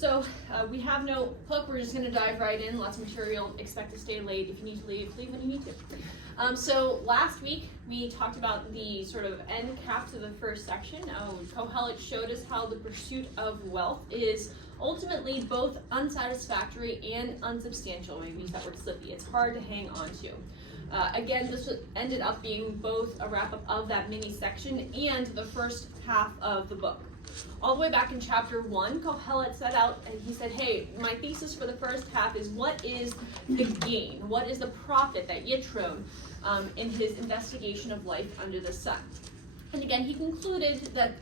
So we have no hook. We're just going to dive right in. Lots of material. Expect to stay late. If you need to leave, leave when you need to. So last week we talked about the sort of end cap to the first section. Kohelet showed us how the pursuit of wealth is ultimately both unsatisfactory and unsubstantial. Maybe use that word slippy. It's hard to hang on to. Again, this ended up being both a wrap-up of that mini section and the first half of the book. All the way back in chapter 1, Kohelet set out and he said, hey, my thesis for the first half is what is the gain? What is the profit that Yitro in his investigation of life under the sun? And again, he concluded that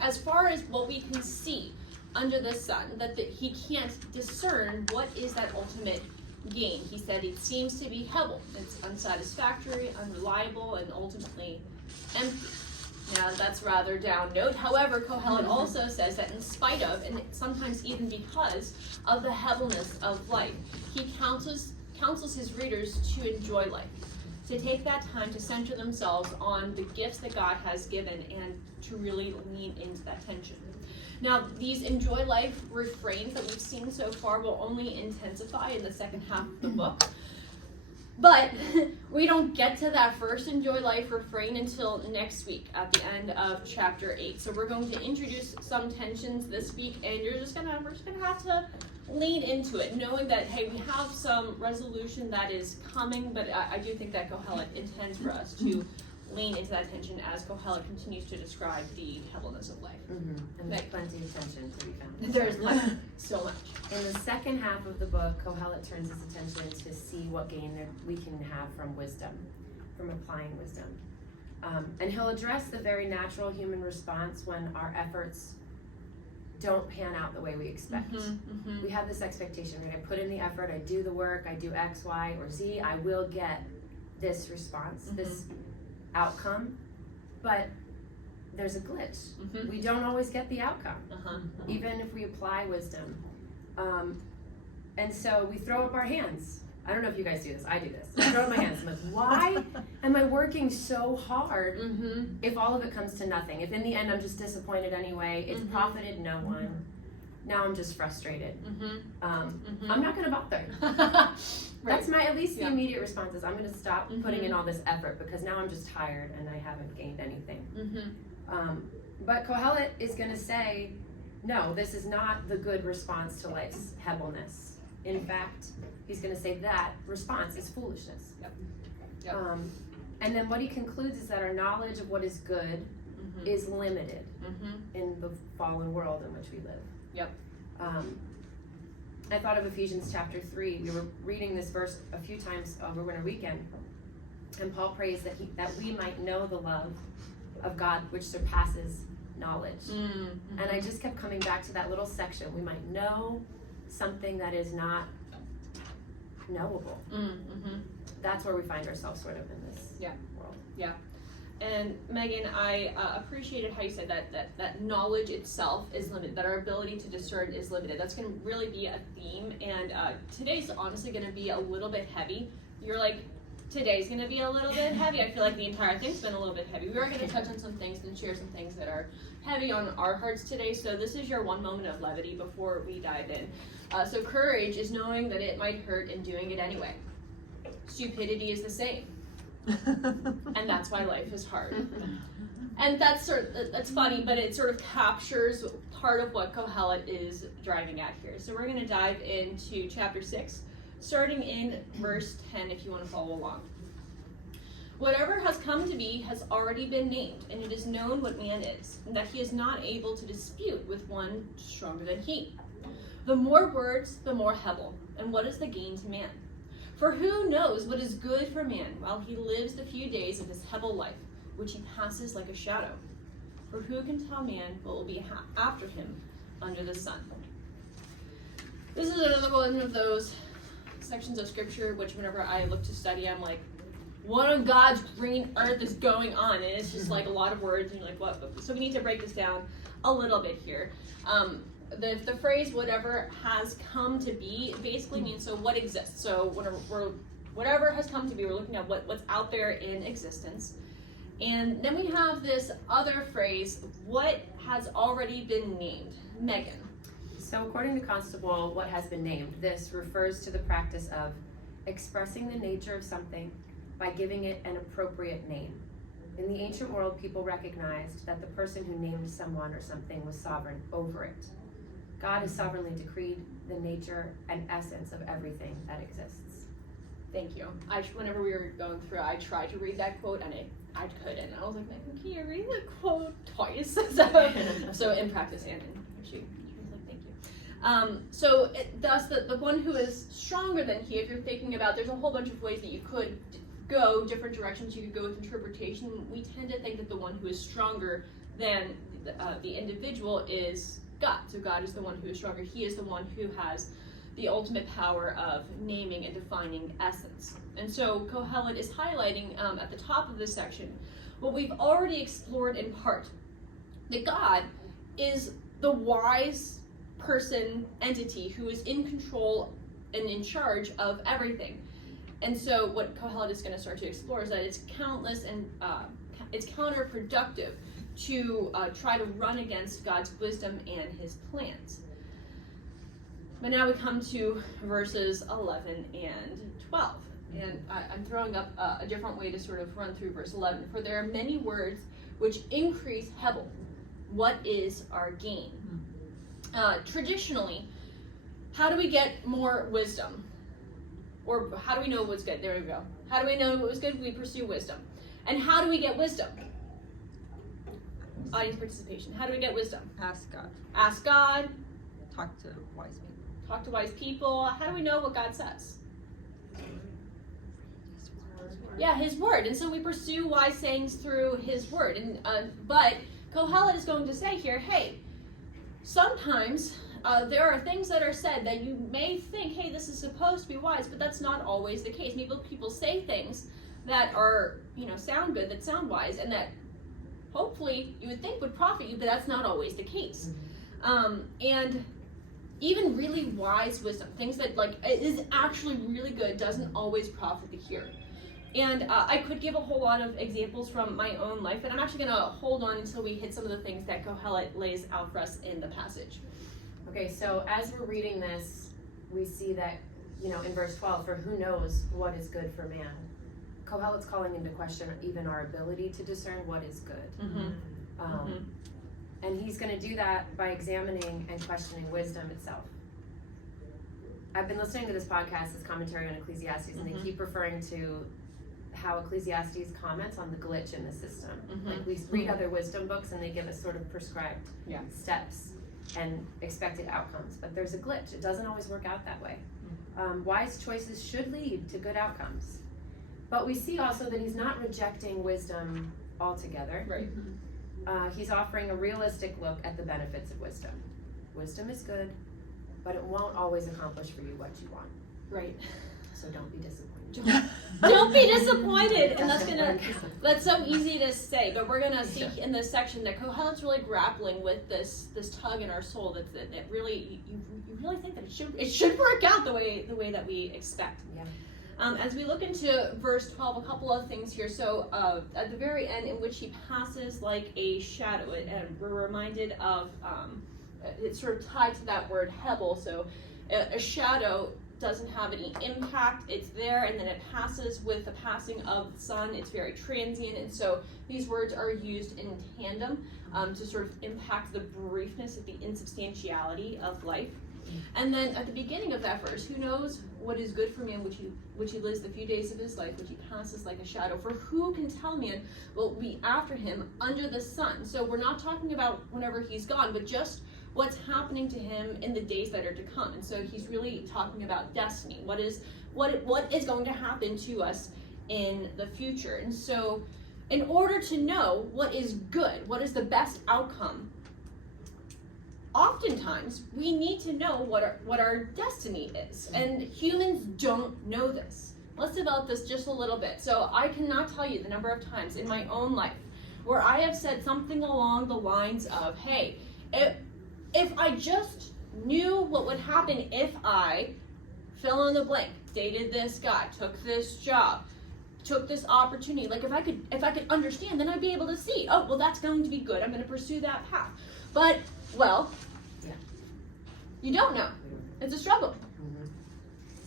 as far as what we can see under the sun, that he can't discern what is that ultimate gain. He said it seems to be Hebel. It's unsatisfactory, unreliable, and ultimately empty. Now that's rather down note. However, Kohelet also says that in spite of, and sometimes even because of the Hebelness of life, he counsels his readers to enjoy life, to take that time to center themselves on the gifts that God has given and to really lean into that tension. Now, these enjoy life refrains that we've seen so far will only intensify in the second half of the book. But we don't get to that first enjoy life refrain until next week at the end of chapter 8. So we're going to introduce some tensions this week, and we're just gonna have to lean into it, knowing that, hey, we have some resolution that is coming, but I do think that Kohelet intends for us to lean into that tension as Kohelet continues to describe the Hebelness of life. And there's plenty of tension to be found. There's so much. In the second half of the book, Kohelet turns his attention to see what gain we can have from wisdom, from applying wisdom. And he'll address the very natural human response when our efforts don't pan out the way we expect. We have this expectation, right? I put in the effort, I do the work, I do X, Y, or Z, I will get this response, this outcome, but there's a glitch. We don't always get the outcome, even if we apply wisdom. And so we throw up our hands. I don't know if you guys do this. I do this. I throw up my hands. I'm like, why am I working so hard if all of it comes to nothing? If in the end I'm just disappointed anyway, it's profited no one. Now I'm just frustrated. I'm not going to bother. That's my, at least the immediate response is I'm going to stop putting in all this effort because now I'm just tired and I haven't gained anything. But Kohelet is going to say, no, this is not the good response to life's Hebelness. In fact, he's going to say that response is foolishness. And then what he concludes is that our knowledge of what is good is limited in the fallen world in which we live. I thought of Ecclesiastes Chapter 3. We were reading this verse a few times over winter weekend, and Paul prays that we might know the love of God which surpasses knowledge. And I just kept coming back to that little section. We might know something that is not knowable. That's where we find ourselves sort of in this world. And Megan, I appreciated how you said that knowledge itself is limited, that our ability to discern is limited. That's going to really be a theme, and today's honestly going to be a little bit heavy. You're like, today's going to be a little bit heavy. I feel like the entire thing's been a little bit heavy. We are going to touch on some things and share some things that are heavy on our hearts today, so this is your one moment of levity before we dive in. So courage is knowing that it might hurt and doing it anyway. Stupidity is the same. And that's why life is hard. And that's funny, but it sort of captures part of what Kohelet is driving at here. So we're going to dive into chapter 6, starting in verse 10 if you want to follow along. Whatever has come to be has already been named, and it is known what man is, and that he is not able to dispute with one stronger than he. The more words, the more Hebel, and what is the gain to man? For who knows what is good for man while he lives the few days of his Hebel life, which he passes like a shadow? For who can tell man what will be after him under the sun? This is another one of those sections of scripture which whenever I look to study, I'm like, what on God's green earth is going on? And it's just like a lot of words, and you're like, what? So we need to break this down a little bit here. The phrase whatever has come to be basically means so what exists. So whatever has come to be, we're looking at what's out there in existence. And then we have this other phrase, what has already been named. Megan. So according to Constable, what has been named, this refers to the practice of expressing the nature of something by giving it an appropriate name. In the ancient world, people recognized that the person who named someone or something was sovereign over it. God has sovereignly decreed the nature and essence of everything that exists. Thank you. Whenever we were going through, I tried to read that quote and I couldn't. I was like, Megan, can you read the quote twice? So in practice and she was like, thank you. Thus the one who is stronger than he, if you're thinking about, there's a whole bunch of ways that you could go, different directions you could go with interpretation. We tend to think that the one who is stronger than the individual is God. So God is the one who is stronger. He is the one who has the ultimate power of naming and defining essence. And so Kohelet is highlighting at the top of this section what we've already explored in part, that God is the wise person, entity, who is in control and in charge of everything. And so what Kohelet is going to start to explore is that it's countless and it's counterproductive to try to run against God's wisdom and his plans. But now we come to verses 11 and 12. And I'm throwing up a different way to sort of run through verse 11. For there are many words which increase Hebel. What is our gain? Traditionally, how do we get more wisdom? Or how do we know what's good? There we go. How do we know what was good? We pursue wisdom. And how do we get wisdom? Audience participation. How do we get wisdom? Ask God. Ask God. Talk to wise people. Talk to wise people. How do we know what God says? Yeah, his word. And so we pursue wise sayings through his word. And but Kohelet is going to say here, hey, sometimes there are things that are said that you may think, hey, this is supposed to be wise, but that's not always the case. Maybe people say things that are, sound good, that sound wise, and that hopefully you would think would profit you, but that's not always the case. And even really wise wisdom, things that is actually really good, doesn't always profit the hearer. And I could give a whole lot of examples from my own life, but I'm actually going to hold on until we hit some of the things that Kohelet lays out for us in the passage. Okay, so as we're reading this, we see that, in verse 12, for who knows what is good for man. Kohelet's calling into question even our ability to discern what is good. And he's going to do that by examining and questioning wisdom itself. I've been listening to this podcast, this commentary on Ecclesiastes, and they keep referring to how Ecclesiastes comments on the glitch in the system. Like we read other wisdom books and they give us sort of prescribed steps and expected outcomes, but there's a glitch. It doesn't always work out that way. Wise choices should lead to good outcomes, but we see also that he's not rejecting wisdom altogether. Right. He's offering a realistic look at the benefits of wisdom. Wisdom is good, but it won't always accomplish for you what you want. Right. So don't be disappointed. Don't be disappointed. And that's so easy to say, but we're gonna see in this section that Kohelet's really grappling with this tug in our soul that really you really think that it should work out the way that we expect. Yeah. As we look into verse 12, a couple of things here. So at the very end, in which he passes like a shadow, and we're reminded of it's sort of tied to that word Hebel. So a shadow doesn't have any impact. It's there, and then it passes with the passing of the sun. It's very transient, and so these words are used in tandem to sort of impact the briefness of the insubstantiality of life. And then at the beginning of that verse, who knows what is good for man, which he lives the few days of his life, which he passes like a shadow. For who can tell man will be after him under the sun? So we're not talking about whenever he's gone, but just what's happening to him in the days that are to come. And so he's really talking about destiny. What is going to happen to us in the future? And so in order to know what is good, what is the best outcome, oftentimes we need to know what our destiny is. And humans don't know this. Let's develop this just a little bit. So I cannot tell you the number of times in my own life where I have said something along the lines of, hey, if I just knew what would happen if I fill in the blank, dated this guy, took this job, took this opportunity, like if I could understand, then I'd be able to see, oh, well, that's going to be good. I'm going to pursue that path. But, well, You don't know. It's a struggle.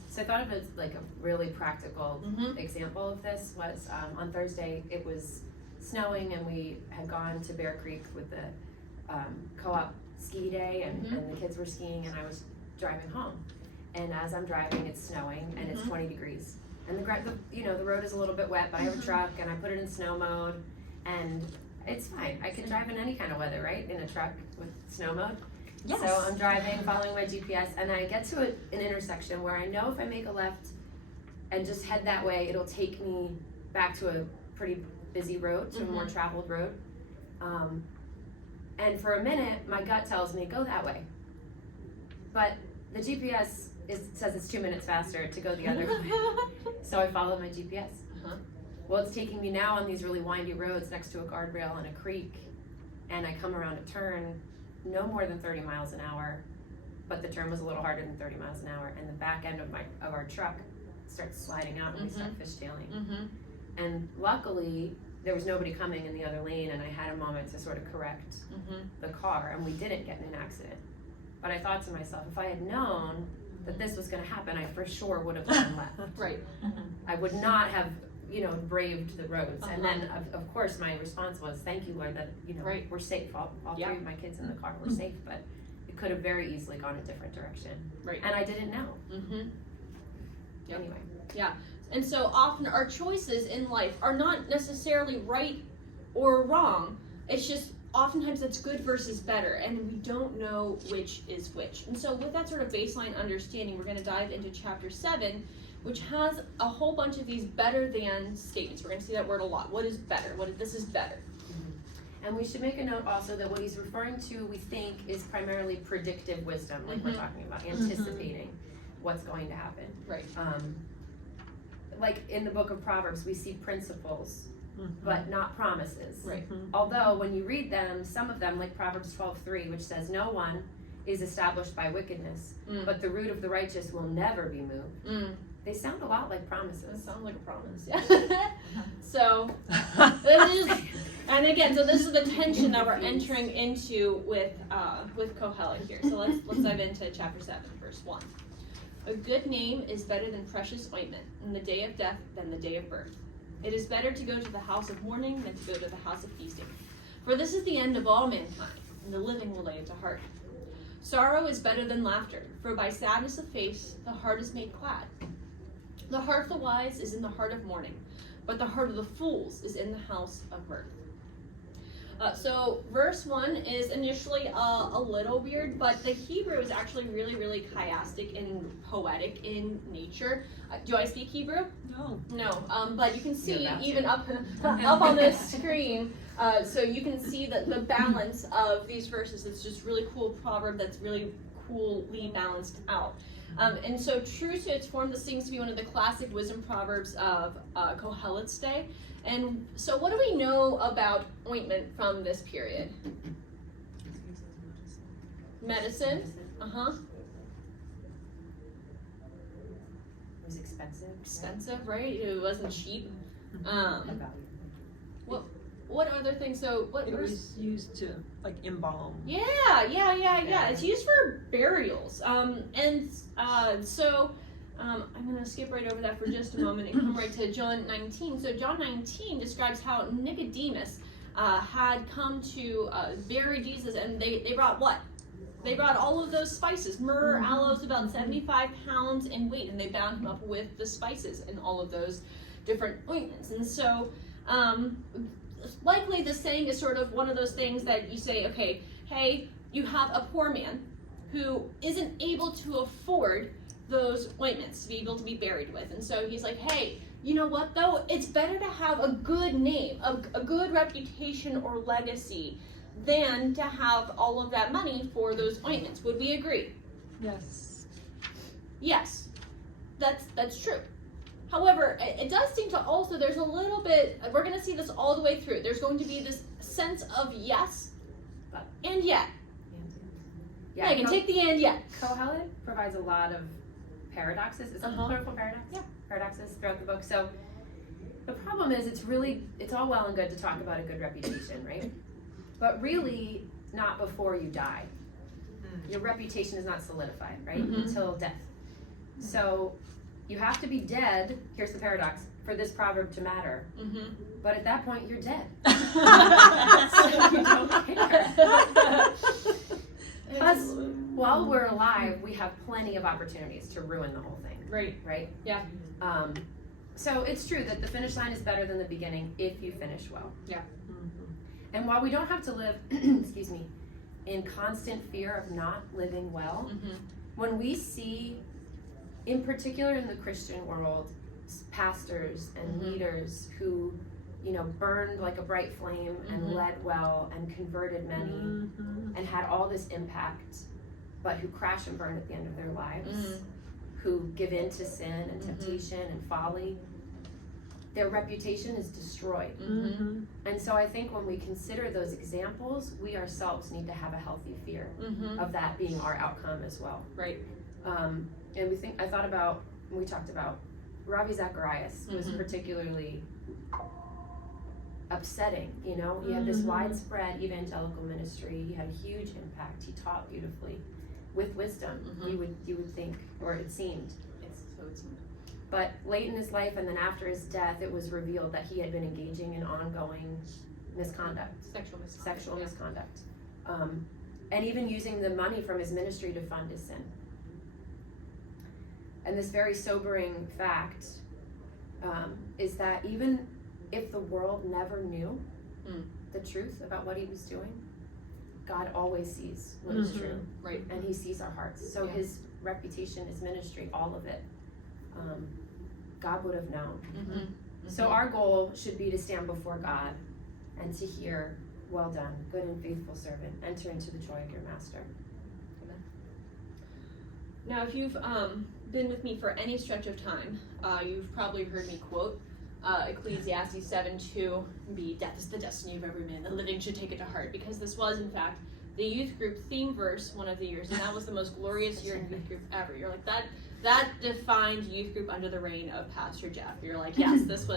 So I thought of it as like a really practical Mhm. example of this was on Thursday it was snowing and we had gone to Bear Creek with the co-op ski day and the kids were skiing and I was driving home. And as I'm driving, it's snowing and it's 20 degrees. And the road is a little bit wet, but I have a truck and I put it in snow mode and it's fine. I can drive in any kind of weather, right? In a truck with snow mode. Yes. So I'm driving, following my GPS, and I get to an intersection where I know if I make a left and just head that way, it'll take me back to a pretty busy road, to a more traveled road. And for a minute, my gut tells me, go that way. But the GPS says it's 2 minutes faster to go the other way. So I followed my GPS. Well, it's taking me now on these really windy roads next to a guardrail and a creek, and I come around a turn no more than 30 miles an hour, but the turn was a little harder than 30 miles an hour, and the back end of our truck starts sliding out and we start fishtailing. And luckily, there was nobody coming in the other lane, and I had a moment to sort of correct the car, and we didn't get in an accident. But I thought to myself, if I had known that this was going to happen, I for sure would have gone left. Right. I would not have, braved the roads. And then, of course, my response was, thank you, Lord, that, we're safe. All three of my kids in the car were safe, but it could have very easily gone a different direction. Right. And I didn't know. Yep. Anyway. Yeah. And so often our choices in life are not necessarily right or wrong. It's just oftentimes it's good versus better, and we don't know which is which. And so with that sort of baseline understanding, we're going to dive into chapter 7, which has a whole bunch of these better than statements. We're going to see that word a lot. What is better? This is better. And we should make a note also that what he's referring to, we think, is primarily predictive wisdom, like we're talking about, anticipating what's going to happen. Right. Like in the book of Proverbs, we see principles, but not promises. Right. Although when you read them, some of them, like Proverbs 12:3, which says, no one is established by wickedness, but the root of the righteous will never be moved. They sound a lot like promises. That sounds like a promise. Yeah. So this is, and again, so this is the tension that we're entering into with Kohelet here. So let's dive into chapter 7, verse 1. A good name is better than precious ointment, in the day of death than the day of birth. It is better to go to the house of mourning than to go to the house of feasting. For this is the end of all mankind, and the living will lay it to heart. Sorrow is better than laughter, for by sadness of face the heart is made glad. The heart of the wise is in the heart of mourning, but the heart of the fools is in the house of mirth. So verse 1 is initially a little weird, but the Hebrew is actually really, really chiastic and poetic in nature. Do I speak Hebrew? No. But you can see even up on this screen, so you can see the balance of these verses. It's just really cool proverb that's really coolly balanced out. And so true to its form, this seems to be one of the classic wisdom proverbs of Kohelet's day. And so what do we know about ointment from this period? Medicine. It was expensive. Expensive, right? It wasn't cheap. What other things? So what It was used to like embalm. Yeah. It's used for burials. I'm going to skip right over that for just a moment and come right to John 19. So John 19 describes how Nicodemus had come to bury Jesus, and they brought what? They brought all of those spices. Myrrh, aloes, about 75 pounds in weight, and they bound him up with the spices and all of those different ointments. And so likely the saying is sort of one of those things that you say, okay, hey, you have a poor man who isn't able to afford those ointments to be able to be buried with. And so he's like, hey, you know what though? It's better to have a good name, a good reputation or legacy than to have all of that money for those ointments. Would we agree? Yes. Yes, that's true. However, it does seem to also, there's a little bit, we're going to see this all the way through. There's going to be this sense of yes and yet. Yeah, I can take the and yet. Kohelet provides a lot of paradoxes. Is that the plural for paradox? Yeah. Paradoxes throughout the book. So the problem is it's all well and good to talk about a good reputation, right? But really not before you die. Your reputation is not solidified, right? Mhm. Until death. So you have to be dead, here's the paradox, for this proverb to matter. Mm-hmm. But at that point, you're dead. So you don't care. Plus, while we're alive, we have plenty of opportunities to ruin the whole thing, Right. right? Yeah. So it's true that the finish line is better than the beginning if you finish well. Mhm. And while we don't have to live, excuse me, in constant fear of not living well, Mm-hmm. when we see, in particular in the Christian world, pastors and Mhm. leaders who, burned like a bright flame and Mhm. led well and converted many Mhm. and had all this impact, but who crash and burn at the end of their lives, Mhm. who give in to sin and Mhm. temptation and folly, their reputation is destroyed. Mhm. And so I think when we consider those examples, we ourselves need to have a healthy fear Mm-hmm. of that being our outcome as well. Right. And I thought about, we talked about Ravi Zacharias was Mhm. particularly upsetting, He had this Mhm. widespread evangelical ministry. He had a huge impact. He taught beautifully with wisdom, Mhm. you would think, or it seemed. It's But late in his life and then after his death, it was revealed that he had been engaging in ongoing misconduct, sexual misconduct. And even using the money from his ministry to fund his sin. And this very sobering fact is that even if the world never knew the truth about what he was doing, God always sees what is Mhm. true. Right. And he sees our hearts. So Yeah. his reputation, his ministry, all of it, God would have known. Mm-hmm. So our goal should be to stand before God and to hear, well done, good and faithful servant, enter into the joy of your master. Now, if you've been with me for any stretch of time, you've probably heard me quote Ecclesiastes 7:2, death is the destiny of every man, the living should take it to heart, because this was, in fact, the youth group theme verse one of the years, and that was the most glorious year in youth group ever. You're like, that defined youth group under the reign of Pastor Jeff. You're like, yes, this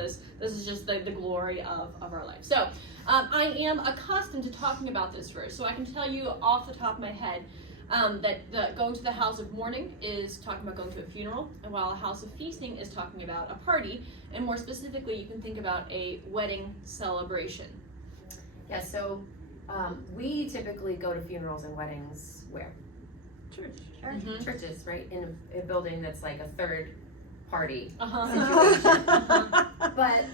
is just the glory of our life. So I am accustomed to talking about this verse, so I can tell you off the top of my head that going to the house of mourning is talking about going to a funeral, and while a house of feasting is talking about a party, and more specifically, you can think about a wedding celebration. Yeah, so we typically go to funerals and weddings where? Church. Mhm. Churches, right? In a building that's like a third party Uh-huh. situation. But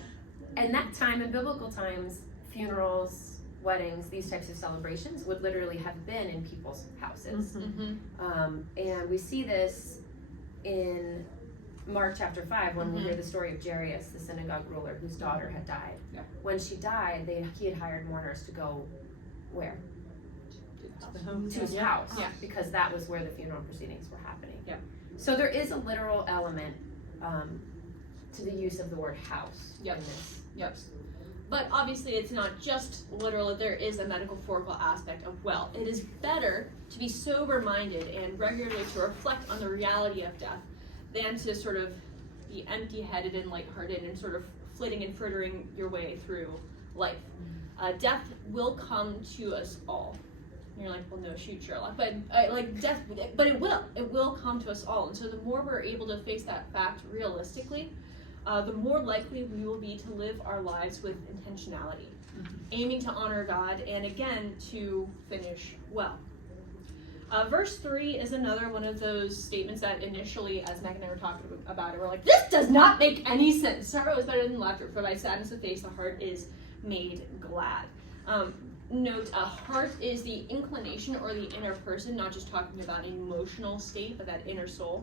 in that time, in biblical times, funerals, weddings, these types of celebrations would literally have been in people's houses. Mhm. Mm-hmm. And we see this in Mark chapter 5 when we Mhm. hear the story of Jairus, the synagogue ruler whose daughter had died. Yeah. When she died, he had hired mourners to go where? To his house, Yeah. because that was where the funeral proceedings were happening. Yeah. So there is a literal element to the use of the word house Yep. in this. Yep. But obviously it's not just literal, there is a metaphorical aspect of, well, it is better to be sober-minded and regularly to reflect on the reality of death than to sort of be empty-headed and lighthearted and sort of flitting and frittering your way through life. Death will come to us all. And you're like, well, no, shoot, Sherlock. But it will come to us all. And so the more we're able to face that fact realistically, the more likely we will be to live our lives with intentionality, aiming to honor God, and again, to finish well. Verse 3 is another one of those statements that initially, as Meg and I were talking about it, we're like, this does not make any sense. Sorrow is better than laughter, for by sadness of face the heart is made glad. Note, heart is the inclination or the inner person, not just talking about an emotional state, but that inner soul.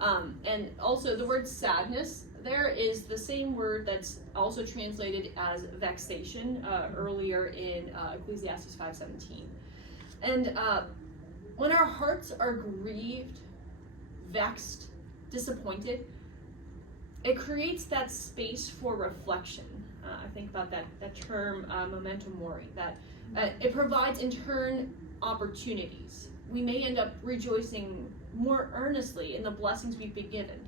And also the word sadness there is the same word that's also translated as vexation earlier in Ecclesiastes 5:17. And when our hearts are grieved, vexed, disappointed, it creates that space for reflection. I think about that term memento mori, that it provides in turn opportunities. We may end up rejoicing more earnestly in the blessings we've been given,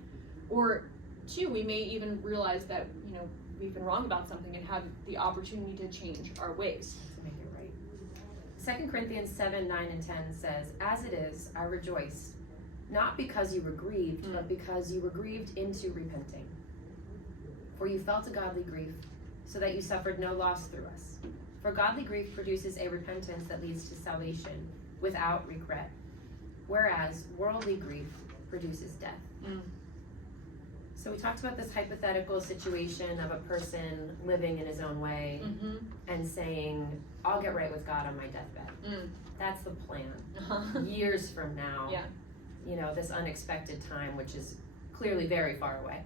or two, we may even realize that we've been wrong about something and have the opportunity to change our ways. To make it right. 2 Corinthians 7, 9, and 10 says, "As it is, I rejoice, not because you were grieved, but because you were grieved into repenting. For you felt a godly grief, so that you suffered no loss through us. For godly grief produces a repentance that leads to salvation without regret, whereas worldly grief produces death." So we talked about this hypothetical situation of a person living in his own way and saying, "I'll get right with God on my deathbed." That's the plan. Years from now, you know, this unexpected time, which is clearly very far away.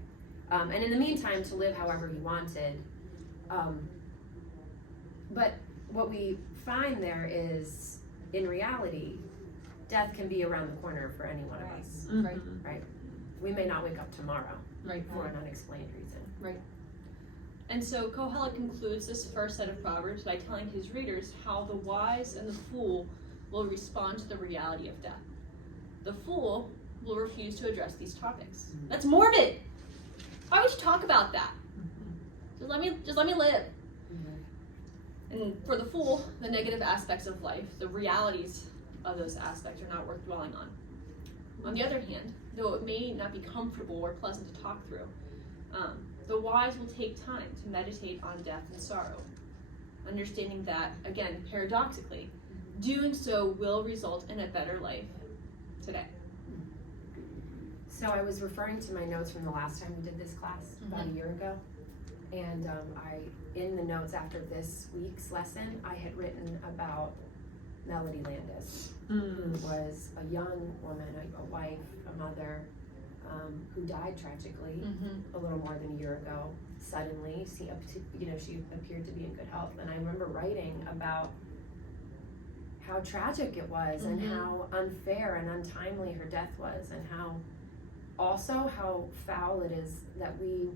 And in the meantime, to live however he wanted. But what we find there is, in reality, death can be around the corner for any one of us. Right? We may not wake up tomorrow for an unexplained reason. And so Kohelet concludes this first set of Proverbs by telling his readers how the wise and the fool will respond to the reality of death. The fool will refuse to address these topics. That's morbid! Why would you talk about that? Just let me live. And for the fool, the negative aspects of life, the realities of those aspects are not worth dwelling on. On the other hand, though it may not be comfortable or pleasant to talk through, the wise will take time to meditate on death and sorrow, understanding that, again, paradoxically, doing so will result in a better life today. So I was referring to my notes from the last time we did this class, about a year ago. And in the notes after this week's lesson, I had written about Melody Landis, who was a young woman, a wife, a mother, who died tragically a little more than a year ago. Suddenly, she appeared to be in good health. And I remember writing about how tragic it was and how unfair and untimely her death was, and how foul it is that we,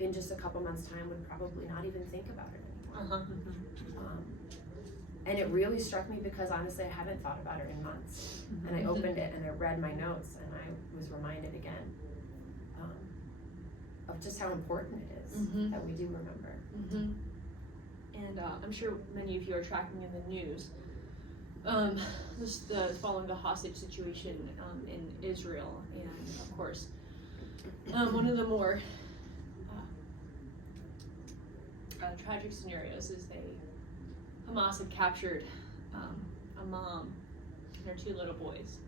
in just a couple months' time, would probably not even think about it anymore. And it really struck me because honestly I haven't thought about it in months. And I opened it and I read my notes and I was reminded again of just how important it is that we do remember. And I'm sure many of you are tracking in the news following the hostage situation in Israel, and of course one of the more tragic scenarios is Hamas had captured a mom and her two little boys,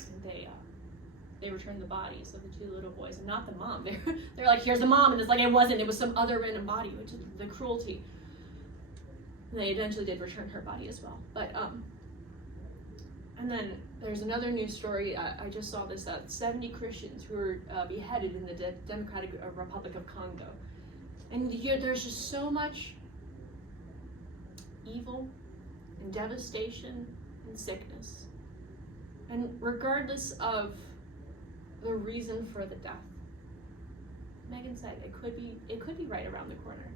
and they returned the bodies of the two little boys, and not the mom. They're like, "Here's the mom," and it's like it was some other random body, which is the cruelty. And they eventually did return her body as well. But and then there's another news story. I just saw this: 70 Christians who were beheaded in the Democratic Republic of Congo, and there's just so much evil and devastation and sickness. And regardless of the reason for the death, Megan said it could be right around the corner.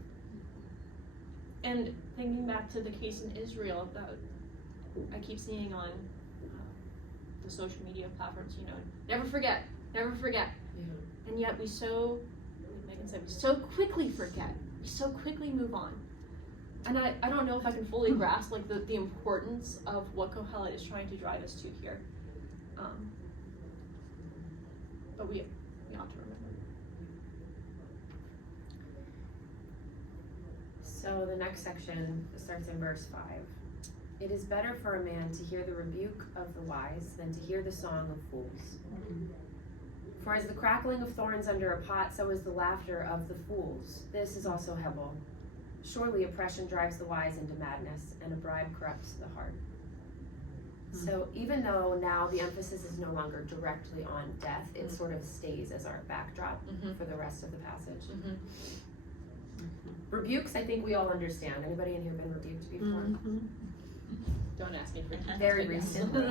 And thinking back to the case in Israel that I keep seeing on the social media platforms, never forget. And yet like Megan said, we so quickly forget, we so quickly move on. And I don't know if I can fully grasp like the importance of what Kohelet is trying to drive us to here. But we ought to remember. So the next section starts in verse 5. "It is better for a man to hear the rebuke of the wise than to hear the song of fools. For as the crackling of thorns under a pot, so is the laughter of the fools. This is also Hebel. Surely oppression drives the wise into madness, and a bribe corrupts the heart." So even though now the emphasis is no longer directly on death, it sort of stays as our backdrop for the rest of the passage. Rebukes, I think we all understand. Anybody in here been rebuked before? Don't ask me for that. Very recently.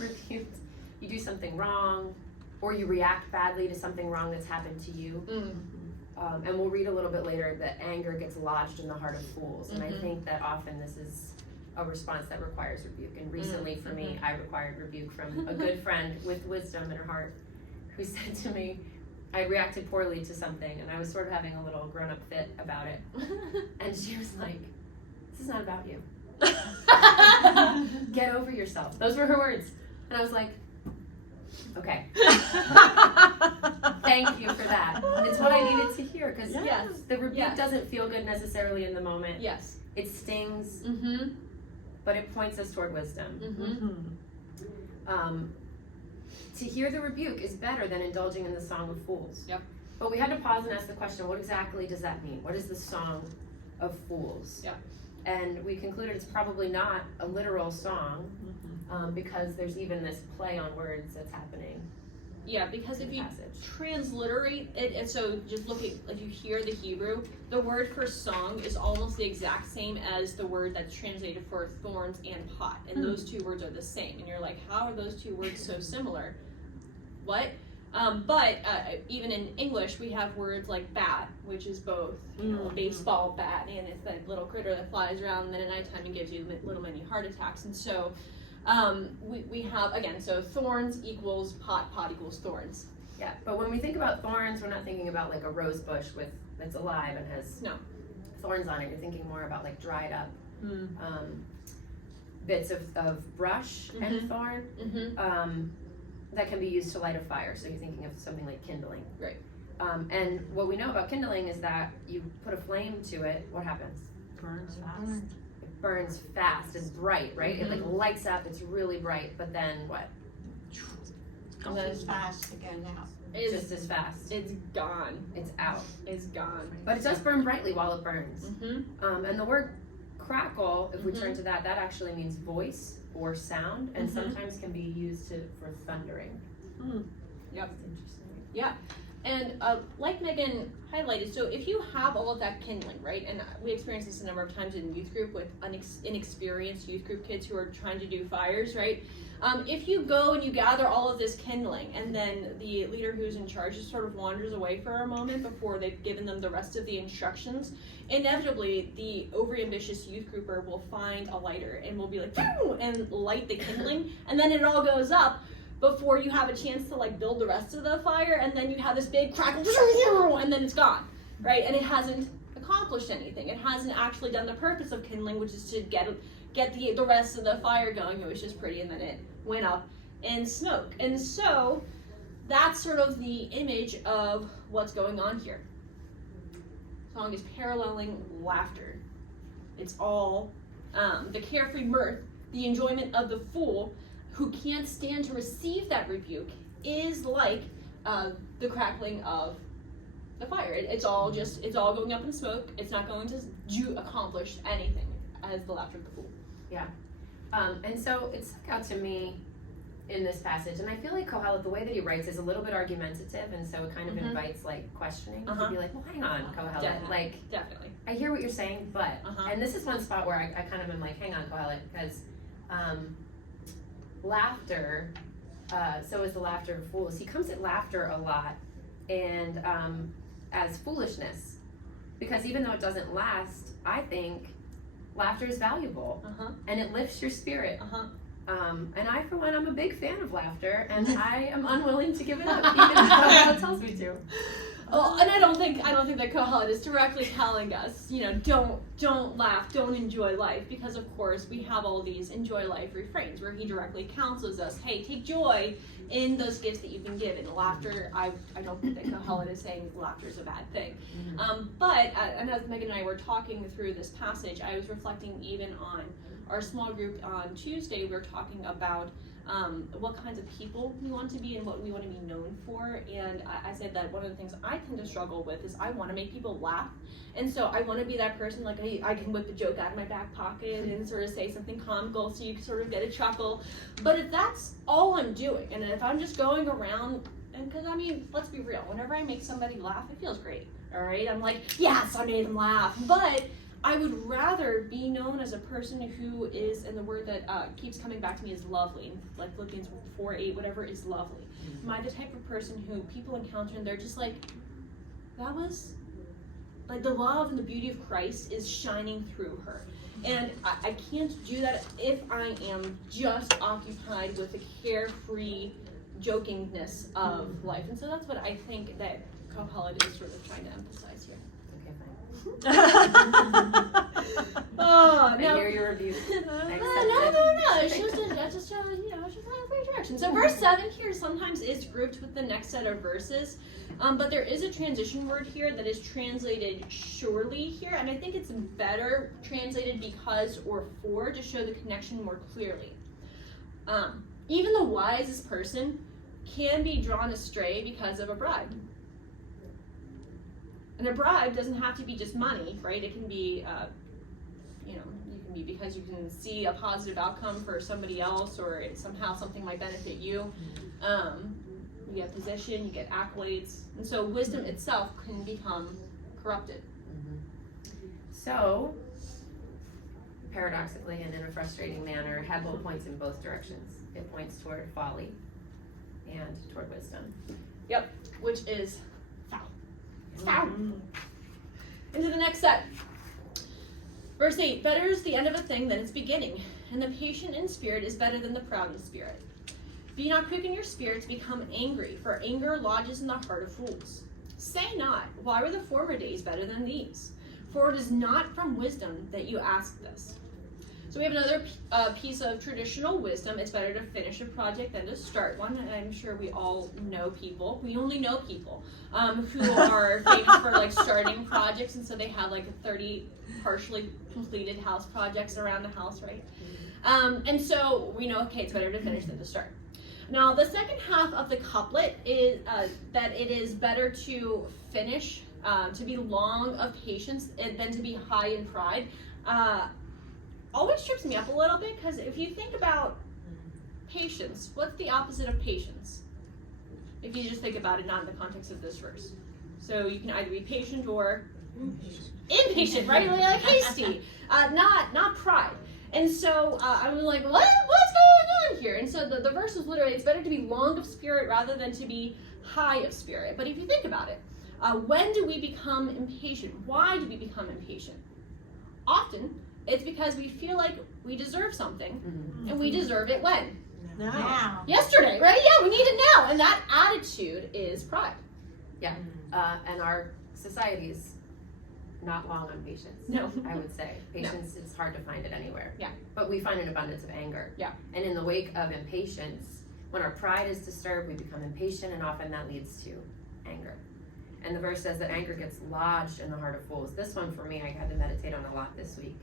Rebuked. You do something wrong, or you react badly to something wrong that's happened to you. And we'll read a little bit later that anger gets lodged in the heart of fools. And I think that often this is a response that requires rebuke. And recently for me, I required rebuke from a good friend with wisdom in her heart, who said to me, I reacted poorly to something and I was sort of having a little grown-up fit about it. And she was like, "This is not about you. Get over yourself. Those were her words. And I was like, okay. Thank you for that. It's what I needed to hear, because Yes. the rebuke Yes. doesn't feel good necessarily in the moment. Yes. It stings, Mm-hmm. but it points us toward wisdom. Mm-hmm. To hear the rebuke is better than indulging in the song of fools. Yep. But we had to pause and ask the question, what exactly does that mean? What is the song of fools? Yep. And we concluded it's probably not a literal song, because there's even this play on words that's happening Yeah, because in if the you passage. transliterate it, and so just look at, like, you hear the Hebrew, the word for song is almost the exact same as the word that's translated for thorns and pot, and those two words are the same, and you're like, how are those two words so similar? What? But even in English, we have words like bat, which is both, you know, a baseball bat, and it's that little critter that flies around, and then at nighttime it gives you little mini heart attacks, and so we have, again, so thorns equals pot, pot equals thorns. Yeah, but when we think about thorns, we're not thinking about like a rose bush that's alive and has No. thorns on it. You're thinking more about like dried up bits of brush and thorn Mm-hmm. that can be used to light a fire. So you're thinking of something like kindling. Right. And what we know about kindling is that you put a flame to it, what happens? Burns fast. It burns fast, it's bright, right? It like lights up, it's really bright, but then what? Goes as fast again now. Just as fast. It's gone. It's out. It's gone. But it does burn brightly while it burns. Mm-hmm. And the word crackle, if we turn to that, that actually means voice or sound, and sometimes can be used for thundering. Yep. That's interesting. Yeah. And like Megan highlighted, so if you have all of that kindling, right, and we experienced this a number of times in youth group with inexperienced youth group kids who are trying to do fires, right? If you go and you gather all of this kindling, and then the leader who's in charge just sort of wanders away for a moment before they've given them the rest of the instructions, inevitably the overambitious youth grouper will find a lighter and will be like, "Phew!" and light the kindling, and then it all goes up before you have a chance to like build the rest of the fire, and then you have this big crackle, and then it's gone, right? And it hasn't accomplished anything. It hasn't actually done the purpose of kindling, which is to get the rest of the fire going. It was just pretty, and then it went up in smoke. And so that's sort of the image of what's going on here. The song is paralleling laughter. It's all the carefree mirth, the enjoyment of the fool who can't stand to receive that rebuke is like the crackling of the fire. It's all going up in smoke. It's not going to accomplish anything as the laughter of the fool. Yeah. And so it stuck out to me in this passage, and I feel like Kohelet, the way that he writes is a little bit argumentative, and so it kind of invites like questioning. To be like, well, hang on, Kohelet. Definitely. Like, I hear what you're saying, but, and this is one spot where I kind of am like, hang on, Kohelet, because laughter, so is the laughter of fools. He comes at laughter a lot, and as foolishness, because even though it doesn't last, I think laughter is valuable, and it lifts your spirit. And I, for one, I'm a big fan of laughter, and I am unwilling to give it up, even if Kohelet tells me to. Well, and I don't think that Kohelet is directly telling us, you know, don't laugh, don't enjoy life, because of course we have all these enjoy life refrains where he directly counsels us, hey, take joy in those gifts that you've been given. Laughter, I don't think that Kohelet is saying laughter is a bad thing. But and as Megan and I were talking through this passage, I was reflecting even on our small group on Tuesday. We were talking about what kinds of people we want to be and what we want to be known for, and I said that one of the things I tend to struggle with is I want to make people laugh, and so I want to be that person, like I can whip a joke out of my back pocket and sort of say something comical so you can sort of get a chuckle. But if that's all I'm doing, and if I'm just going around, and because I mean, let's be real, whenever I make somebody laugh, it feels great, all right? I'm like, yes, I made them laugh, but I would rather be known as a person who is, and the word that keeps coming back to me is lovely, like Philippians 4:8, whatever is lovely. Am I the type of person who people encounter and they're just like, that was, like the love and the beauty of Christ is shining through her. And I can't do that if I am just occupied with the carefree jokingness of life. And so that's what I think that Kohelet is sort of trying to emphasize here. Okay, fine. Oh, I no. hear your rebuke. No. Accept It's just a free direction. So verse 7 here sometimes is grouped with the next set of verses, but there is a transition word here that is translated surely here, and I think it's better translated because or for to show the connection more clearly. Even the wisest person can be drawn astray because of a bribe. And a bribe doesn't have to be just money, right? It can be, you can be because you can see a positive outcome for somebody else, or somehow something might benefit you. You get position, you get accolades, and so wisdom itself can become corrupted. So, paradoxically and in a frustrating manner, Hegel points in both directions. It points toward folly and toward wisdom. Yep, which is foul. It's foul. Into the next set. Verse 8, better is the end of a thing than its beginning, and the patient in spirit is better than the proud in spirit. Be not quick in your spirit to become angry, for anger lodges in the heart of fools. Say not, why were the former days better than these? For it is not from wisdom that you ask this. So we have another piece of traditional wisdom. It's better to finish a project than to start one. And I'm sure we all know people. We only know people who are famous for like starting projects, and so they have like 30 partially completed house projects around the house, right? And so we know, okay, it's better to finish than to start. Now, the second half of the couplet is that it is better to finish, to be long of patience than to be high in pride. Always trips me up a little bit, because if you think about patience, what's the opposite of patience? If you just think about it, not in the context of this verse. So you can either be patient or impatient, right? Like hasty, not pride. And so I was like, what's going on here? And so the verse is literally, it's better to be long of spirit rather than to be high of spirit. But if you think about it, when do we become impatient? Why do we become impatient? Often, it's because we feel like we deserve something, and we deserve it when? Now. Yesterday, right? Yeah, we need it now. And that attitude is pride. Yeah, and our society is not long on patience. No. I would say. Patience, it's hard to find it anywhere. Yeah. But we find an abundance of anger. Yeah. And in the wake of impatience, when our pride is disturbed, we become impatient, and often that leads to anger. And the verse says that anger gets lodged in the heart of fools. This one, for me, I had to meditate on a lot this week.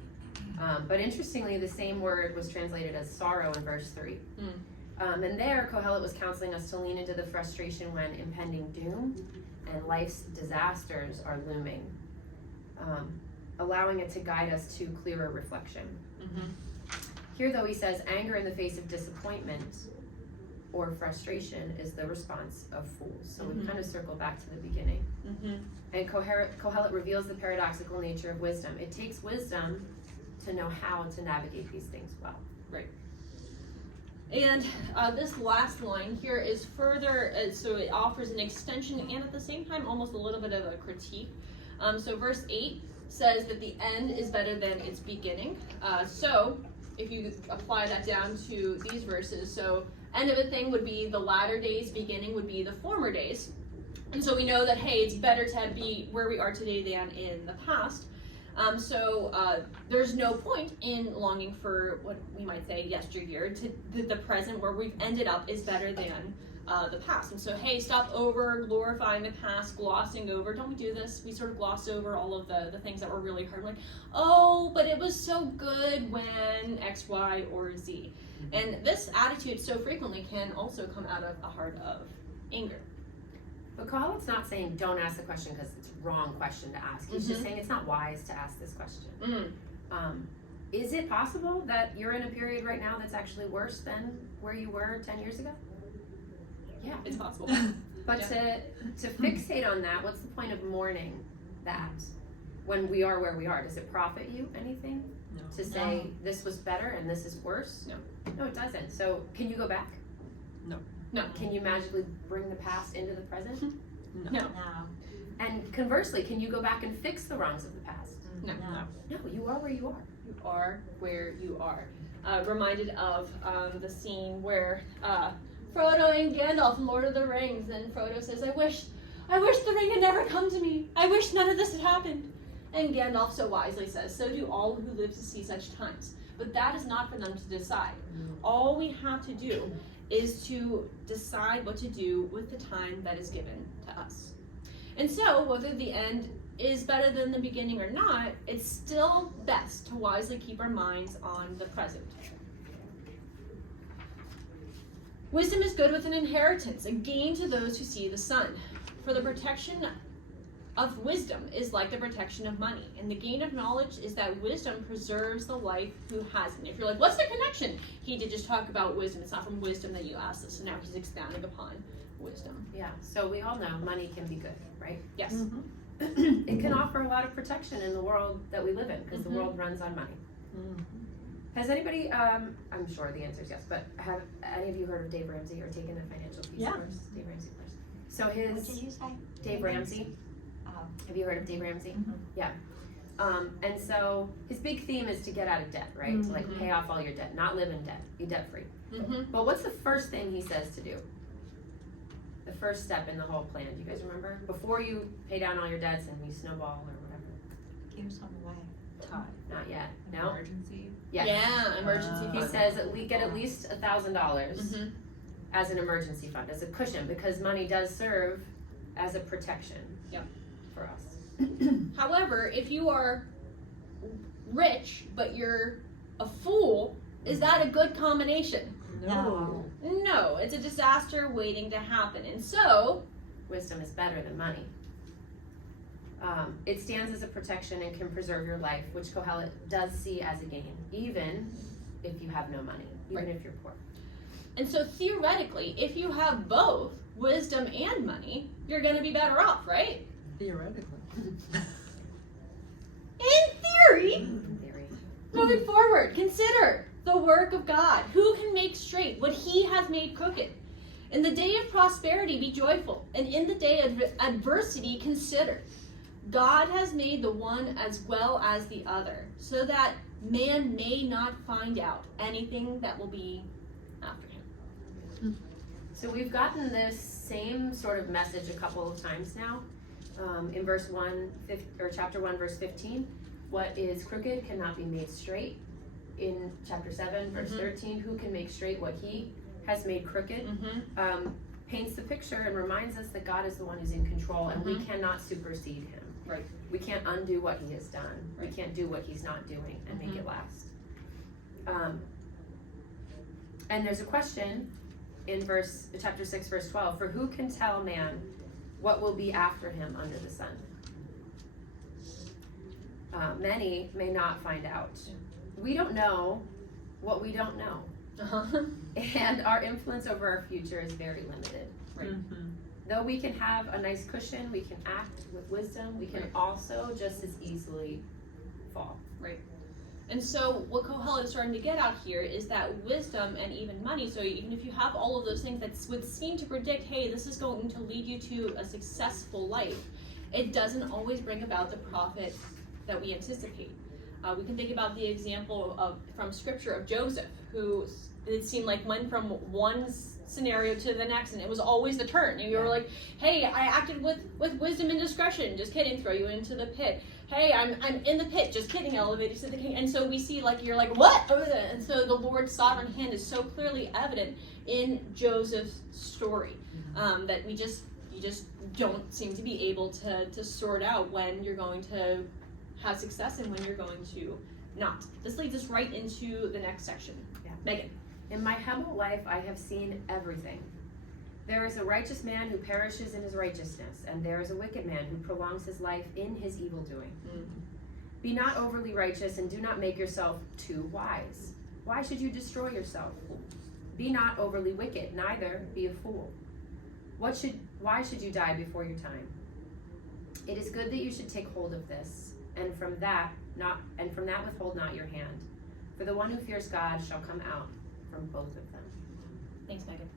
But interestingly, the same word was translated as sorrow in verse 3. And there, Kohelet was counseling us to lean into the frustration when impending doom and life's disasters are looming, allowing it to guide us to clearer reflection. Here, though, he says anger in the face of disappointment or frustration is the response of fools. So we kind of circle back to the beginning. And Kohelet reveals the paradoxical nature of wisdom. It takes wisdom to know how to navigate these things well. Right. And this last line here is further, so it offers an extension and at the same time almost a little bit of a critique. So verse 8 says that the end is better than its beginning. So if you apply that down to these verses, so end of a thing would be the latter days, beginning would be the former days. And so we know that, hey, it's better to be where we are today than in the past. So there's no point in longing for what we might say yesteryear. To the present where we've ended up is better than the past. And so, hey, stop over glorifying the past, glossing over. Don't we do this? We sort of gloss over all of the things that were really hard. Like, oh, but it was so good when X, Y, or Z. And this attitude so frequently can also come out of a heart of anger. But Kohelet's not saying don't ask the question because it's a wrong question to ask. He's just saying it's not wise to ask this question. Is it possible that you're in a period right now that's actually worse than where you were 10 years ago? Yeah, It's possible. But to fixate on that, what's the point of mourning that when we are where we are? Does it profit you anything? No. To say this was better and this is worse? No, it doesn't. So can you go back? No. Can you magically bring the past into the present? No. No. And conversely, can you go back and fix the wrongs of the past? No. No, you are where you are. You are where you are. Reminded of the scene where Frodo and Gandalf in Lord of the Rings, and Frodo says, I wish the ring had never come to me. I wish none of this had happened. And Gandalf so wisely says, so do all who live to see such times. But that is not for them to decide. All we have to do is to decide what to do with the time that is given to us. And so, whether the end is better than the beginning or not, it's still best to wisely keep our minds on the present. Wisdom is good with an inheritance, a gain to those who see the sun. For the protection of wisdom is like the protection of money, and the gain of knowledge is that wisdom preserves the life who has it. And if you're like, what's the connection? He did just talk about wisdom. It's not from wisdom that you asked this, so now he's expounding upon wisdom. Yeah, so we all know money can be good, right? Yes. Mm-hmm. It can offer a lot of protection in the world that we live in, because the world runs on money. Mm-hmm. Has anybody, I'm sure the answer is yes, but have any of you heard of Dave Ramsey or taken a financial piece Yeah. course? Dave Ramsey course. So What did his, you say? Dave Ramsey, Oh. have you heard of Dave Ramsey? Mhm. Yeah. And so his big theme is to get out of debt, right? To like pay off all your debt, not live in debt, be debt free. Mm-hmm. But what's the first thing he says to do? The first step in the whole plan, do you guys remember? Before you pay down all your debts and you snowball or whatever. Give some away. Time. Not yet. No? Emergency. Yes. Yeah, emergency He fund. says that we get at least $1,000 Mhm. as an emergency fund, as a cushion, because money does serve as a protection Yep. for us. However, if you are rich but you're a fool, is that a good combination? No. No, it's a disaster waiting to happen. And so, Wisdom is better than money. It stands as a protection and can preserve your life, which Kohelet does see as a gain, even if you have no money, even Right. if you're poor. and so theoretically, if you have both wisdom and money, you're going to be better off, right? Theoretically. In theory. In theory. Moving forward, consider the work of God. Who can make straight what he has made crooked? In the day of prosperity, be joyful, and in the day of adversity, consider. God has made the one as well as the other, so that man may not find out anything that will be after him. So we've gotten this same sort of message a couple of times now. In verse 1, or chapter 1, verse 15, what is crooked cannot be made straight. In chapter 7, verse 13, who can make straight what he has made crooked? Paints the picture and reminds us that God is the one who's in control, and we cannot supersede him. Right. We can't undo what he has done. Right. We can't do what he's not doing and make it last. And there's a question in chapter 6, verse 12, for who can tell man what will be after him under the sun? Many may not find out. We don't know what we don't know. And our influence over our future is very limited. Right. Though we can have a nice cushion, we can act with wisdom, we can also just as easily fall. And so what Kohelet is starting to get out here is that wisdom and even money, so even if you have all of those things that would seem to predict, hey, this is going to lead you to a successful life, it doesn't always bring about the profit that we anticipate. We can think about the example from scripture of Joseph, who it seemed like went from one scenario to the next, and it was always the turn. And you were like, hey, I acted with wisdom and discretion. Just kidding, throw you into the pit. Hey, I'm in the pit. Just kidding, elevated to the king. And so we see, like, you're like, what? And so the Lord's sovereign hand is so clearly evident in Joseph's story that you just don't seem to be able to sort out when you're going to have success and when you're going to not. This leads us right into the next section. Yeah. Megan. In my humble life, I have seen everything. There is a righteous man who perishes in his righteousness, and there is a wicked man who prolongs his life in his evil doing. Be not overly righteous, and do not make yourself too wise. Why should you destroy yourself? Be not overly wicked, neither be a fool. Why should you die before your time? It is good that you should take hold of this, and from that withhold not your hand. For the one who fears God shall come out from both of them. Thanks, Megan.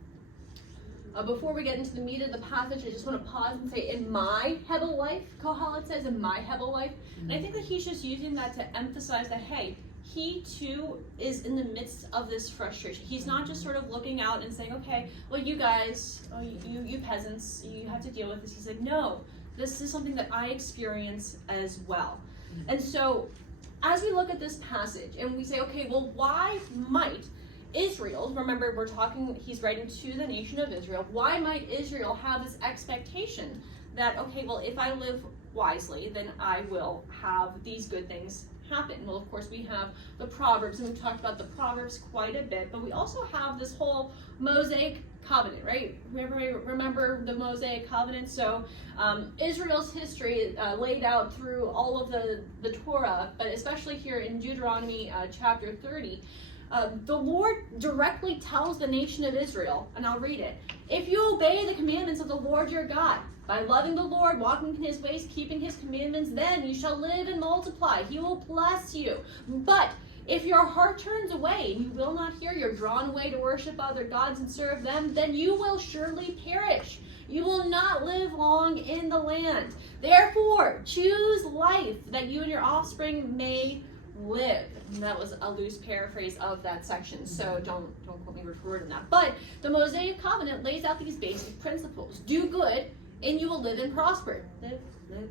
Before we get into the meat of the passage, I just want to pause and say, in my Hebel life, Kohelet says, in my Hebel life, and I think that he's just using that to emphasize that, hey, he too is in the midst of this frustration. He's not just sort of looking out and saying, okay, well, you guys, you peasants, you have to deal with this. He's like, no, this is something that I experience as well. And so, as we look at this passage and we say, okay, well, why might Israel, remember he's writing to the nation of Israel, why might Israel have this expectation that, okay, well, if I live wisely, then I will have these good things happen? Well, of course, we have the Proverbs, and we've talked about the Proverbs quite a bit, but we also have this whole Mosaic covenant, right? Remember the Mosaic covenant? So Israel's history laid out through all of the Torah, but especially here in Deuteronomy chapter 30, the Lord directly tells the nation of Israel, and I'll read it, if you obey the commandments of the Lord your God, by loving the Lord, walking in his ways, keeping his commandments, then you shall live and multiply. He will bless you. But if your heart turns away and you will not hear, you're drawn away to worship other gods and serve them, then you will surely perish. You will not live long in the land. Therefore, choose life that you and your offspring may live. And that was a loose paraphrase of that section, so don't quote me word for word on that. But the Mosaic covenant lays out these basic principles. Do good, and you will live and prosper.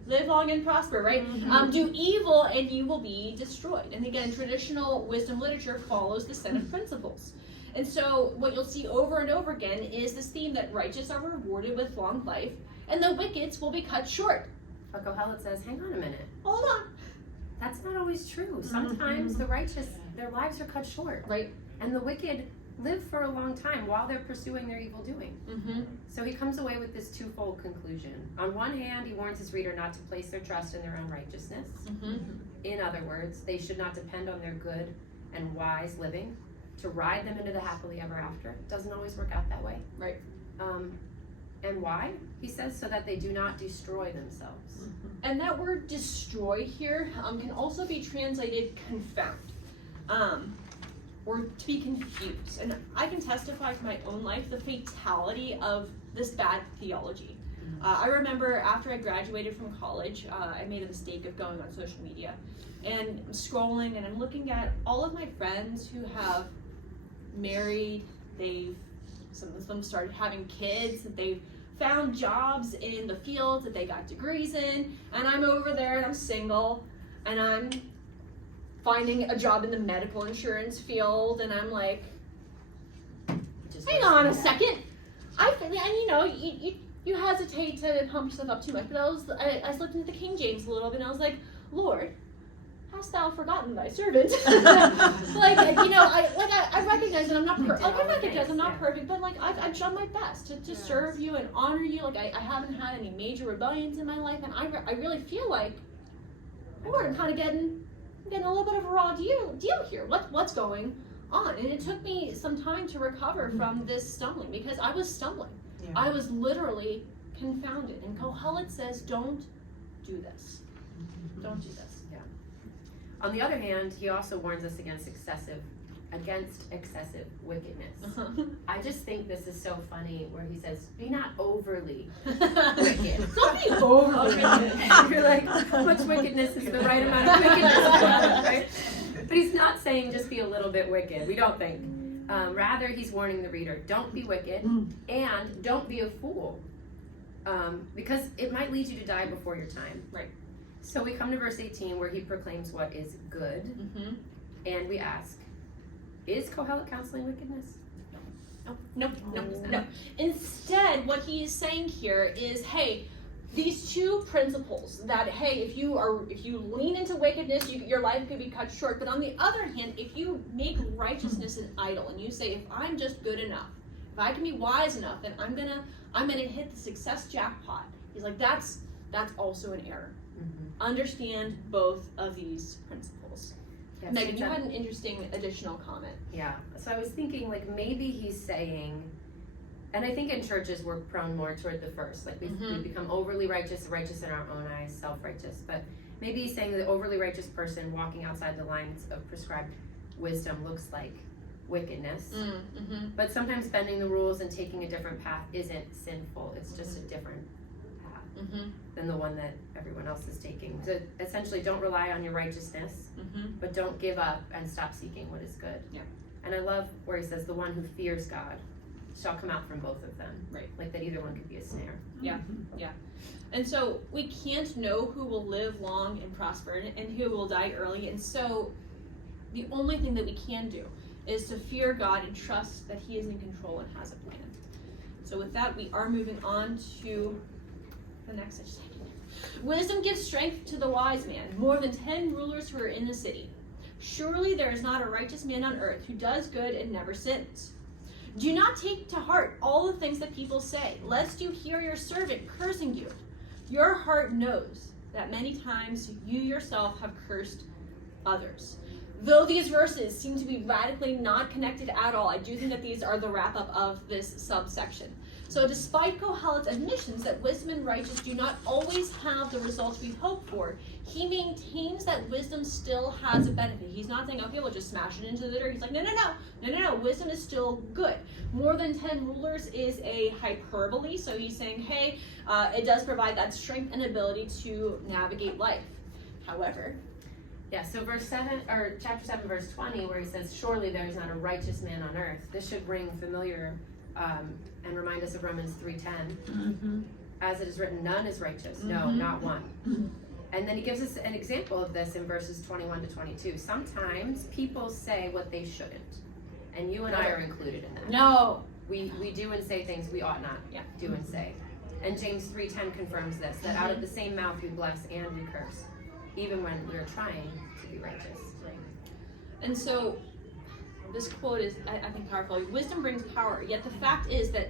Live long and prosper, right? Do evil, and you will be destroyed. And again, traditional wisdom literature follows the set of principles. And so what you'll see over and over again is this theme that righteous are rewarded with long life, and the wicked will be cut short. But Kohelet says, hang on a minute. Hold on. That's not always true. Sometimes the righteous, their lives are cut short. Right. And the wicked live for a long time while they're pursuing their evil doing. So he comes away with this twofold conclusion. On one hand, he warns his reader not to place their trust in their own righteousness. In other words, they should not depend on their good and wise living to ride them into the happily ever after. It doesn't always work out that way. Right. And why? He says, so that they do not destroy themselves. And that word destroy here can also be translated confound. Or to be confused. And I can testify from my own life the fatality of this bad theology. I remember after I graduated from college, I made a mistake of going on social media. And I'm scrolling and I'm looking at all of my friends who have married, some of them started having kids, they've found jobs in the fields that they got degrees in, and I'm over there and I'm single, and I'm finding a job in the medical insurance field, and I'm like, hang on a second. You hesitate to pump yourself up too much, but I was looking at the King James a little bit, and I was like, Lord, hast thou forgotten thy servant? I recognize that I'm not perfect. I recognize I'm not perfect, but I've done my best to serve you and honor you. I haven't had any major rebellions in my life, and I really feel like, Lord, I'm kind of getting a little bit of a raw deal here. What's going on? And it took me some time to recover from this stumbling, because I was stumbling. Yeah. I was literally confounded. And Kohelet says, don't do this. Don't do this. Yeah. On the other hand, he also warns us against excessive wickedness. I just think this is so funny where he says, be not overly wicked. Don't be overly wicked. You're like, how much wickedness is the right amount of wickedness? Right? But he's not saying just be a little bit wicked. We don't think. Rather, he's warning the reader, don't be wicked and don't be a fool. Because it might lead you to die before your time. Right. So we come to verse 18 where he proclaims what is good. And we ask, is Kohelet counseling wickedness? No. Instead, what he is saying here is, hey, these two principles that, hey, if you lean into wickedness, your life could be cut short. But on the other hand, if you make righteousness an idol and you say, if I'm just good enough, if I can be wise enough, then I'm gonna hit the success jackpot. He's like, that's also an error. Understand both of these principles. Yes, Megan, you had an interesting additional comment. Yeah. So I was thinking, maybe he's saying, and I think in churches we're prone more toward the first. We become overly righteous in our own eyes, self-righteous. But maybe he's saying the overly righteous person walking outside the lines of prescribed wisdom looks like wickedness. But sometimes bending the rules and taking a different path isn't sinful. It's just a different path than the one that everyone else is taking. So essentially, don't rely on your righteousness, but don't give up and stop seeking what is good. Yeah. And I love where he says, the one who fears God shall come out from both of them. Right. Like that either one could be a snare. And so we can't know who will live long and prosper and who will die early. And so the only thing that we can do is to fear God and trust that he is in control and has a plan. So with that, we are moving on to the next section. Wisdom gives strength to the wise man, more than 10 rulers who are in the city. Surely there is not a righteous man on earth who does good and never sins. Do not take to heart all the things that people say, lest you hear your servant cursing you. Your heart knows that many times you yourself have cursed others. Though these verses seem to be radically not connected at all, I do think that these are the wrap-up of this subsection. So despite Kohelet's admissions that wisdom and righteousness do not always have the results we hope for, he maintains that wisdom still has a benefit. He's not saying, okay, we'll just smash it into the dirt. He's like, no, wisdom is still good. More than 10 rulers is a hyperbole, so he's saying, hey, it does provide that strength and ability to navigate life. However, Yeah, so chapter 7, verse 20, where he says, surely there is not a righteous man on earth. This should ring familiar and remind us of Romans 3:10. As it is written, none is righteous. No, not one. And then he gives us an example of this in verses 21 to 22. Sometimes people say what they shouldn't. And you and I are included in that. no. We do and say things we ought not do and say. And James 3:10 confirms this, that out of the same mouth we bless and we curse, even when we're trying to be righteous. And so this quote is, I think, powerful. Wisdom brings power, yet the fact is that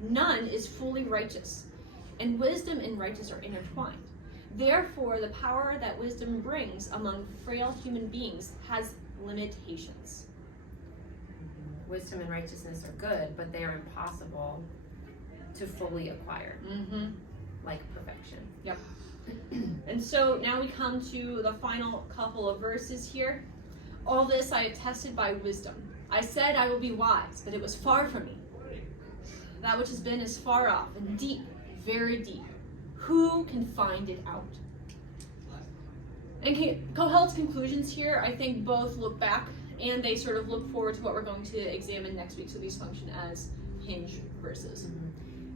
none is fully righteous. And wisdom and righteousness are intertwined. Therefore, the power that wisdom brings among frail human beings has limitations. Wisdom and righteousness are good, but they are impossible to fully acquire, like perfection. Yep. And so now we come to the final couple of verses here. All this I have tested by wisdom. I said I will be wise, but it was far from me. That which has been is far off and deep, very deep. Who can find it out? And Kohelet's conclusions here, I think, both look back and they sort of look forward to what we're going to examine next week. So these function as hinge verses.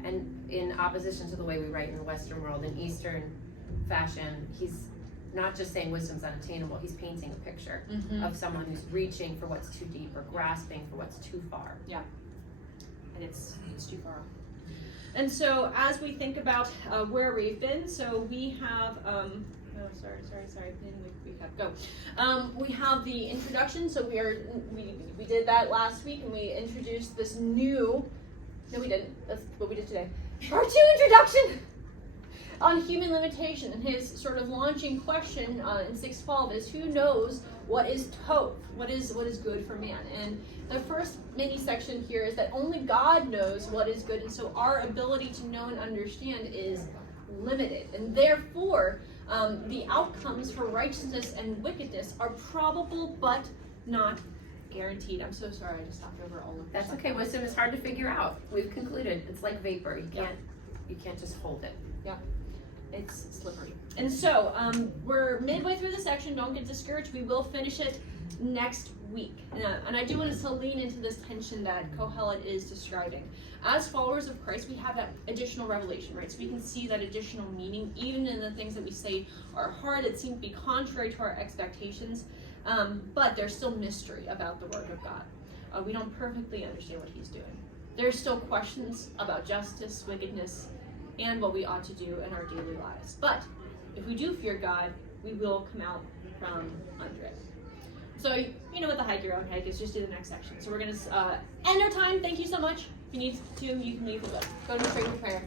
And in opposition to the way we write in the Western world, in Eastern fashion, he's not just saying wisdom's unattainable, he's painting a picture of someone who's reaching for what's too deep or grasping for what's too far. Yeah, and it's too far off. And so as we think about where we've been, so we have, we have the introduction, so we did that last week, and we introduced this new, no we didn't, that's what we did today, part 2 introduction on human limitation, and his sort of launching question in 6:12 is, who knows what is tov, what is good for man? And the first mini section here is that only God knows what is good, and so our ability to know and understand is limited, and therefore the outcomes for righteousness and wickedness are probable but not guaranteed. I'm so sorry, I just stopped over all of That's okay. Wisdom is hard to figure out. We've concluded it's like vapor. You can't just hold it. Yep. It's slippery. And so we're midway through the section. Don't get discouraged. We will finish it next week. And I do want us to lean into this tension that Kohelet is describing. As followers of Christ, we have that additional revelation, right? So we can see that additional meaning, even in the things that we say are hard, that seem to be contrary to our expectations. But there's still mystery about the Word of God. We don't perfectly understand what He's doing. There's still questions about justice, wickedness, and what we ought to do in our daily lives. But if we do fear God, we will come out from under it. So you know what the hike your own hike is, just do the next section. So we're going to end our time. Thank you so much. If you need to, you can leave the book. Go to straight to prayer.